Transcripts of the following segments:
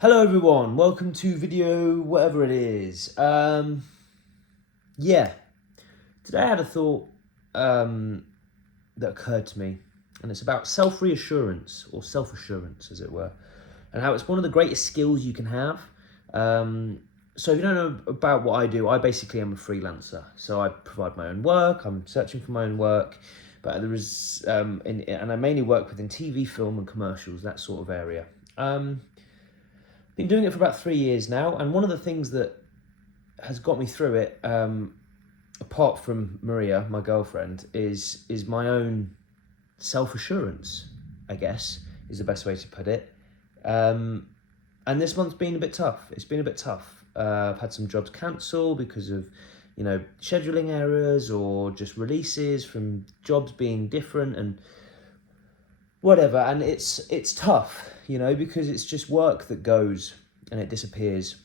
Hello everyone, welcome to video whatever it is. Yeah, today I had a thought that occurred to me, and it's about self-reassurance, or self-assurance as it were, and how it's one of the greatest skills you can have. So if you don't know about what I do, I basically am a freelancer. So I provide my own work, I'm searching for my own work, but there is, and I mainly work within TV, film and commercials, that sort of area. Been doing it for about 3 years now, and one of the things that has got me through it, apart from Maria, my girlfriend, is my own self assurance. I guess is the best way to put it. And this month's been a bit tough. It's been a bit tough. I've had some jobs cancel because of, scheduling errors or just releases from jobs being different and whatever. And it's tough, because it's just work that goes and it disappears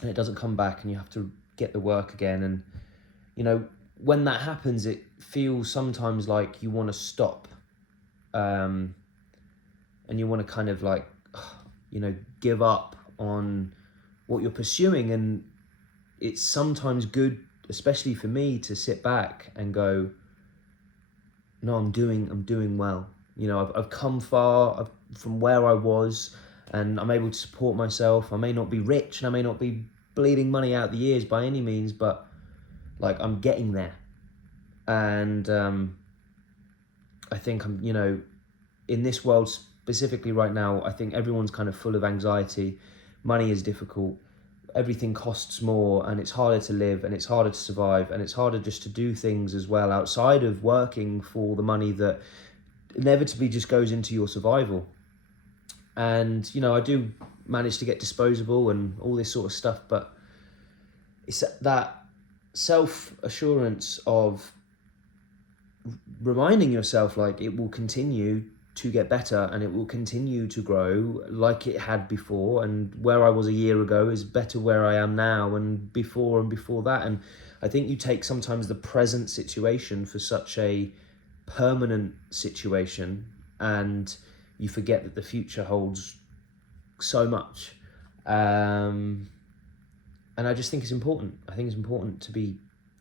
and it doesn't come back, and you have to get the work again. And when that happens, it feels sometimes like you want to stop, and you want to kind of like give up on what you're pursuing. And it's sometimes good, especially for me, to sit back and go, no, I'm doing well. I've come far from where I was, and I'm able to support myself. I may not be rich, and I may not be bleeding money out the ears by any means, but like, I'm getting there. And I think I'm, in this world specifically right now, I think everyone's kind of full of anxiety. Money is difficult. Everything costs more, and it's harder to live, and it's harder to survive, and it's harder just to do things as well outside of working for the money that inevitably just goes into your survival. And I do manage to get disposable and all this sort of stuff, but it's that self-assurance of reminding yourself, like, it will continue to get better and it will continue to grow like it had before, and where I was a year ago is better where I am now, and before that. And I think you take sometimes the present situation for such a permanent situation, and you forget that the future holds so much. And I just think it's important. I think it's important to be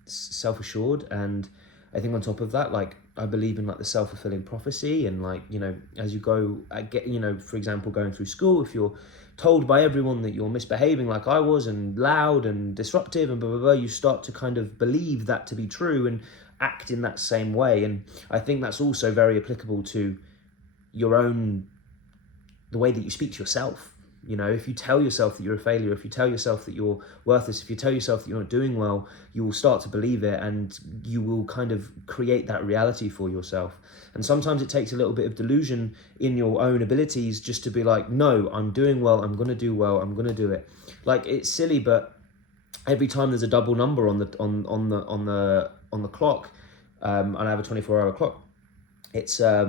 self-assured. And I think on top of that, like, I believe in like the self-fulfilling prophecy, and like, as you go, for example, going through school, if you're told by everyone that you're misbehaving like I was, and loud and disruptive and blah, blah, blah, you start to kind of believe that to be true and act in that same way. And I think that's also very applicable to the way that you speak to yourself. If you tell yourself that you're a failure, if you tell yourself that you're worthless, if you tell yourself that you're not doing well, you will start to believe it, and you will kind of create that reality for yourself. And sometimes it takes a little bit of delusion in your own abilities just to be like, no, I'm doing well, I'm going to do well, I'm going to do it. Like, it's silly, but every time there's a double number on the clock, and I have a 24-hour clock, it's as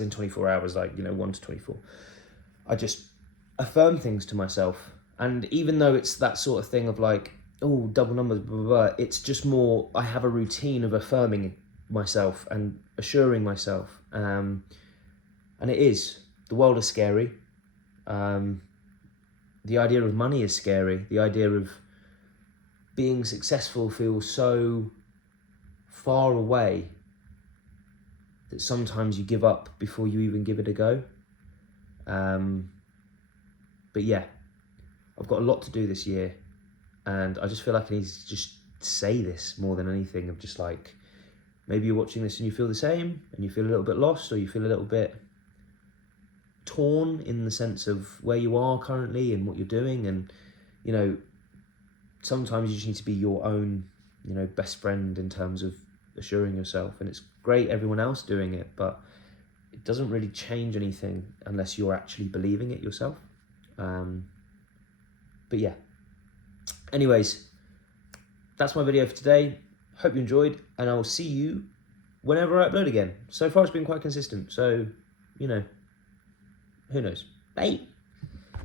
in 24 hours, like 1 to 24. I just affirm things to myself. And even though it's that sort of thing of like, oh, double numbers, blah, blah, blah, it's just more, I have a routine of affirming myself and assuring myself. And the world is scary. The idea of money is scary. The idea of being successful feels so far away that sometimes you give up before you even give it a go. But yeah, I've got a lot to do this year, and I just feel like I need to just say this more than anything, of just like, maybe you're watching this and you feel the same, and you feel a little bit lost, or you feel a little bit torn in the sense of where you are currently and what you're doing. And sometimes you just need to be your own best friend in terms of assuring yourself. And it's great everyone else doing it, but it doesn't really change anything unless you're actually believing it yourself. But yeah, anyways, that's my video for today. Hope you enjoyed, and I will see you whenever I upload again. So far it's been quite consistent, so who knows. Bye.